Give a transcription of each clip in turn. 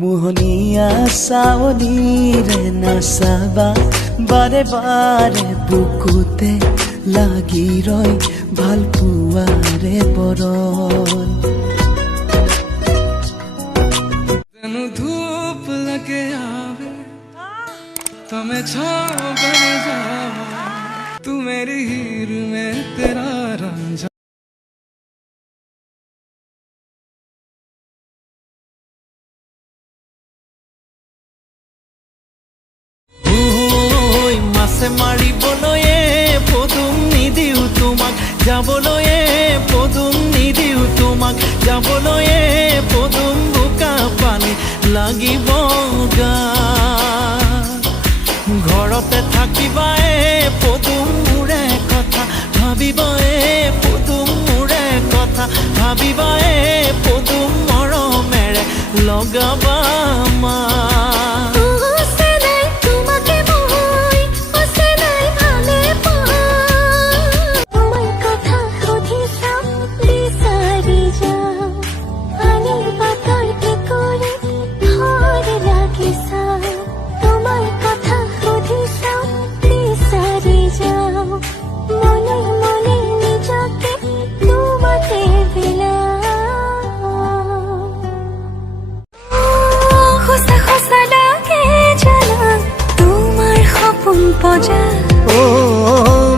মোহনীয়া চাৱনীৰে নাচাবা বাৰে বাৰে বুকুতে লাগি ৰয় ভাল পোৱাৰে বৰণ तेनु धूप लगे आवे तो मैं छाँव बन जावा तू मेरी हीर में तेरा रांझा মাছে মাৰিবলৈয়ে পদুম নিদিও তোমাক যাবলৈয়ে পদুম নিদিও তোমাক যাবলৈয়ে পদুম বোকা পানী লাগিব গা ঘৰতে থাকিবায়ে পদুম মোৰে কথা ভাবিবায়ে পদুম মোৰে কথা ভাবিবায়ে পদুম মৰমেৰে লগাবা মা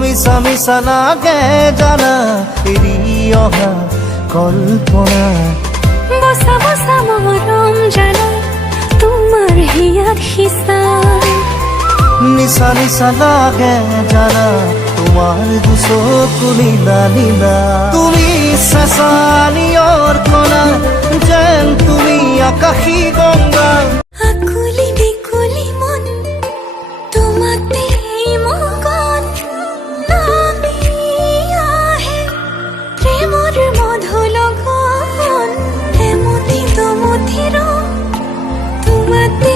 মিছা মিছা লাগে জানা এৰি অহা কল্পনা বসা বসা মৰম জানা তোমাৰ হিয়াত হিচা নিচা নিচা লাগে জানা তোমাৰ দুচকু নীলা নীলা তুমি চেঁচানিয়ৰ কণা যেন তুমি আকাশী গংগা আকুলি বিকুলি মন তোমাতে মগন নামি আহে প্ৰেমৰ মধু লগন এমুঠি দুমুঠি ৰং তোমাতে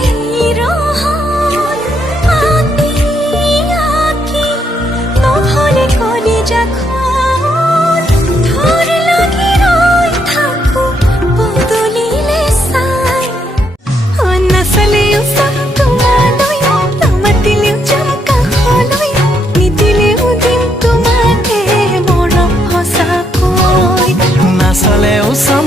ৰহন আঁকি আঁকি নহলে কলিজাখন ধৰ লাগি ৰৈ থাকো বদলিলে চাই নাচালেও চাম তোমালৈ নামাতিলেও যাম কাষলৈ নিদিলেও দিম তোমাকে মৰম সঁচাকৈ নাচালেও চাম